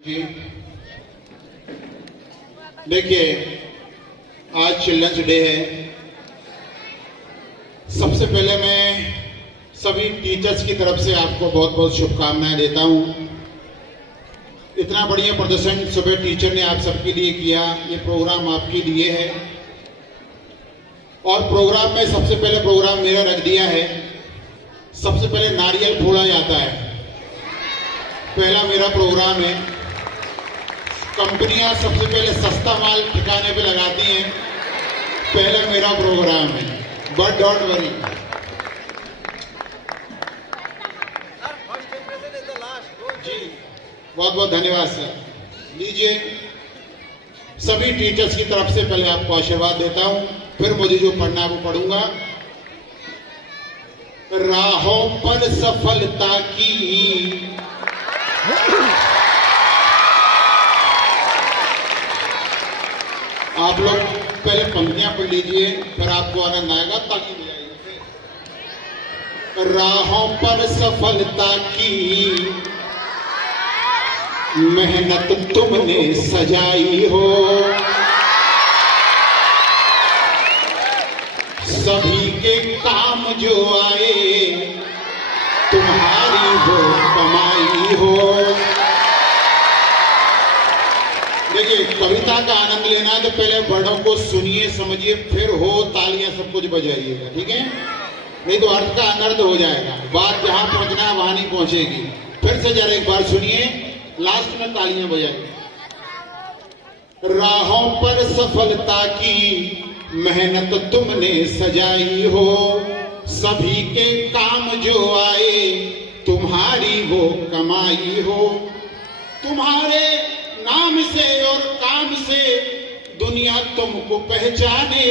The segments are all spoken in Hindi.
जी देखिए, आज चिल्ड्रंस डे है। सबसे पहले मैं सभी टीचर्स की तरफ से आपको बहुत बहुत शुभकामनाएं देता हूं। इतना बढ़िया प्रदर्शन सुबह टीचर ने आप सबके लिए किया, ये प्रोग्राम आपके लिए है। और प्रोग्राम में सबसे पहले प्रोग्राम मेरा रख दिया है। सबसे पहले नारियल फोड़ा जाता है, पहला मेरा प्रोग्राम है। कंपनियां सबसे पहले सस्ता माल ठिकाने पे लगाती हैं, पहला मेरा प्रोग्राम है, बट डोंट वरी। जी बहुत बहुत धन्यवाद सर। लीजिए, सभी टीचर्स की तरफ से पहले आपको आशीर्वाद देता हूं, फिर मुझे जो पढ़ना है वो पढ़ूंगा। राहों पर सफलता की आप लोग पहले पंक्तियां पढ़ लीजिए, फिर आपको आनंद आएगा। ताकि राहों पर सफलता की मेहनत तुमने सजाई हो, सभी के काम जो आए तुम्हारी वो कमाई हो। देखिए, कविता का आनंद लेना है तो पहले वर्णों को सुनिए, समझिए, फिर हो तालियां सब कुछ बजाइएगा, ठीक है? नहीं तो अर्थ का अनर्थ हो जाएगा, बात जहां पहुंचना है वहां नहीं पहुंचेगी। फिर से जरा एक बार सुनिए, लास्ट में तालियां बजाइए। राहों पर सफलता की मेहनत तुमने सजाई हो, सभी के काम जो आए तुम्हारी वो कमाई हो। तुम्हारे नाम से और काम से दुनिया तुमको पहचाने,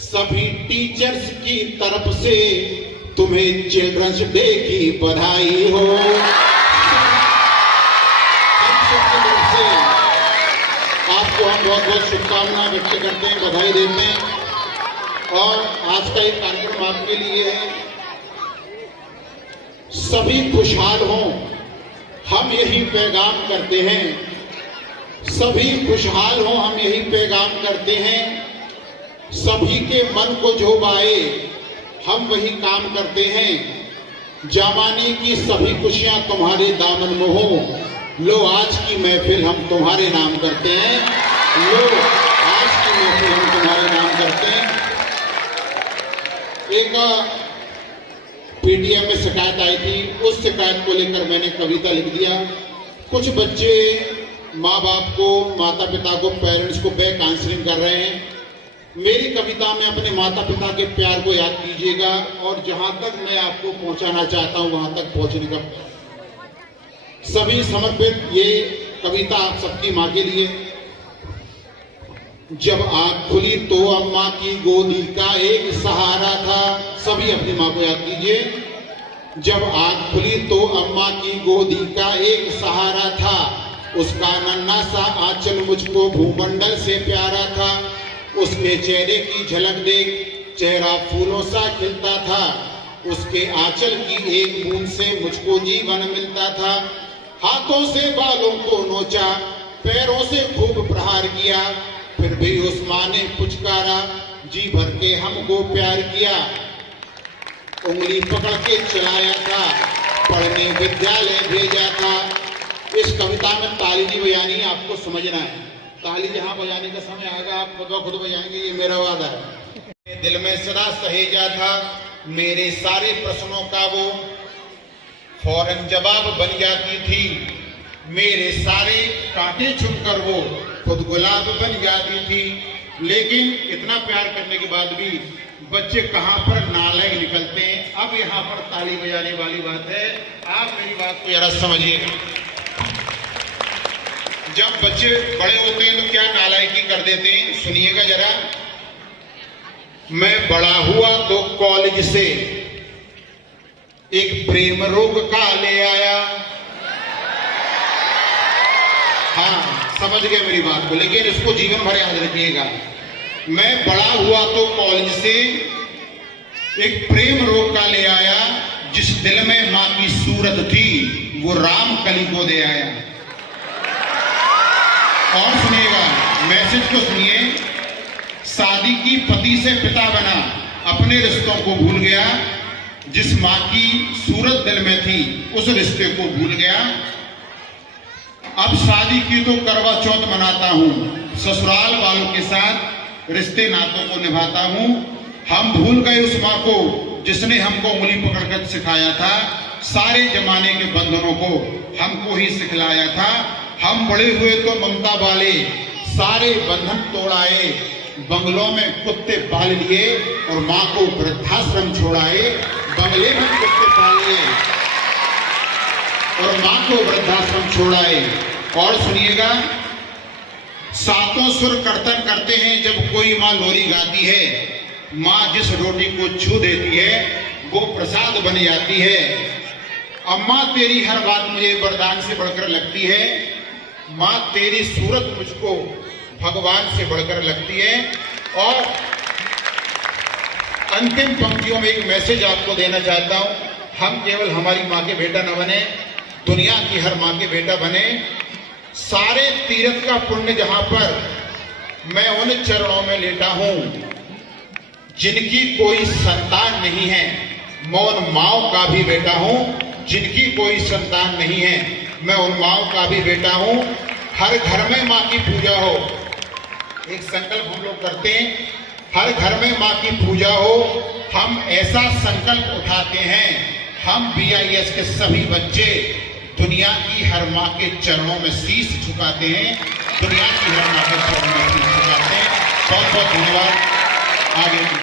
सभी टीचर्स की तरफ से तुम्हें चिल्ड्रंस डे की बधाई हो। आपको हम बहुत बहुत शुभकामनाएं व्यक्त करते हैं, बधाई देते हैं। और आज का ये कार्यक्रम आपके लिए है। सभी खुशहाल हों, हम यही पैगाम करते हैं। सभी खुशहाल हों, हम यही पैगाम करते हैं। सभी के मन को जो भाए हम वही काम करते हैं। जवानी की सभी खुशियां तुम्हारे दामन में हो, लो आज की महफिल हम तुम्हारे नाम करते हैं। लो आज की महफिल हम तुम्हारे नाम करते हैं। एक पीटीएम में शिकायत आई थी, उस शिकायत को लेकर मैंने कविता लिख दिया। कुछ बच्चे माँ बाप को, माता पिता को, पेरेंट्स को बैक आंसरिंग कर रहे हैं। मेरी कविता में अपने माता पिता के प्यार को याद कीजिएगा, और जहां तक मैं आपको पहुंचाना चाहता हूं वहां तक पहुंचने का सभी समर्पित ये कविता आप सबकी माँ के लिए। जब आंख खुली तो अम्मा की गोदी का एक सहारा था। सभी अपनी माँ को याद कीजिए। जब आंख खुली तो अम्मा की गोदी का एक सहारा था, उसका नन्हा सा आंचल मुझको भूमंडल से प्यारा था। उसके चेहरे की झलक देख चेहरा फूलों सा खिलता था। उसके आंचल की एक बूंद से मुझको जीवन मिलता था। हाथों से बालों को नोचा, पैरों से खूब प्रहार किया, फिर भी उस माँ ने पुचकारा, जी भर के हमको प्यार किया। उंगली पकड़ के चलाया था, पढ़ने विद्यालय भेजा था। इस कविता में ताली नहीं बजानी, आपको समझना है। ताली जहां बजाने का समय आएगा आप खुद बजाएंगे, ये मेरा वादा है। दिल में सदा सहेजा था मेरे सारे प्रश्नों का वो, फौरन जवाब बन जाती थी मेरे सारे कांटे छुपकर वो, खुद गुलाब बन जाती थी। लेकिन इतना प्यार करने के बाद भी बच्चे कहां पर नालायक निकलते हैं। अब यहां पर ताली बजाने वाली बात है, आप मेरी बात को जरा समझिएगा। जब बच्चे बड़े होते हैं तो क्या नालायकी कर देते हैं, सुनिएगा जरा। मैं बड़ा हुआ तो कॉलेज से एक प्रेम रोग का ले आया। हाँ, समझ गए मेरी बात को, लेकिन इसको जीवन भर याद रखिएगा। मैं बड़ा हुआ तो कॉलेज से एक प्रेम रोग का ले आया, जिस दिल में माँ की सूरत थी वो राम कली को दे आया। की पति से पिता बना, अपने रिश्तों को भूल गया। जिस माँ की सूरत दिल में थी उस रिश्ते को भूल गया। अब शादी की तो करवा चौथ मनाता हूँ, ससुराल वालों के साथ रिश्ते नातों को निभाता हूँ। हम भूल गए उस माँ को जिसने हमको उंगली पकड़कर सिखाया था, सारे जमाने के बंधनों को हमको ही सिखलाया था। हम बड़े हुए तो ममता वाले, सारे बंधन तोड़ाए, बंगलों में कुत्ते पाल लिए और माँ को वृद्धाश्रम छोड़ाए। बंगले में कुत्ते पाल लिए और माँ को वृद्धाश्रम छोड़ाए। और सुनिएगा, सातों सुर कीर्तन करते हैं जब कोई माँ लोरी गाती है। माँ जिस रोटी को छू देती है वो प्रसाद बन जाती है। अम्मा तेरी हर बात मुझे वरदान से बढ़कर लगती है। माँ तेरी सूरत मुझको भगवान से बढ़कर लगती है। और अंतिम पंक्तियों में एक मैसेज आपको देना चाहता हूं, हम केवल हमारी माँ के बेटा न बने, दुनिया की हर माँ के बेटा बने। सारे तीर्थ का पुण्य जहां पर मैं उन चरणों में लेटा हूं जिनकी कोई संतान नहीं है। मैं उन माओ का भी बेटा हूं जिनकी कोई संतान नहीं है। मैं उन माओ का भी बेटा हूं। हर घर में माँ की पूजा हो, एक संकल्प हम लोग करते हैं, हर घर में माँ की पूजा हो। हम ऐसा संकल्प उठाते हैं, हम BIS के सभी बच्चे दुनिया की हर माँ के चरणों में शीश झुकाते हैं, दुनिया की हर माँ के चरणों में शीश झुकाते हैं। बहुत बहुत धन्यवाद। आगे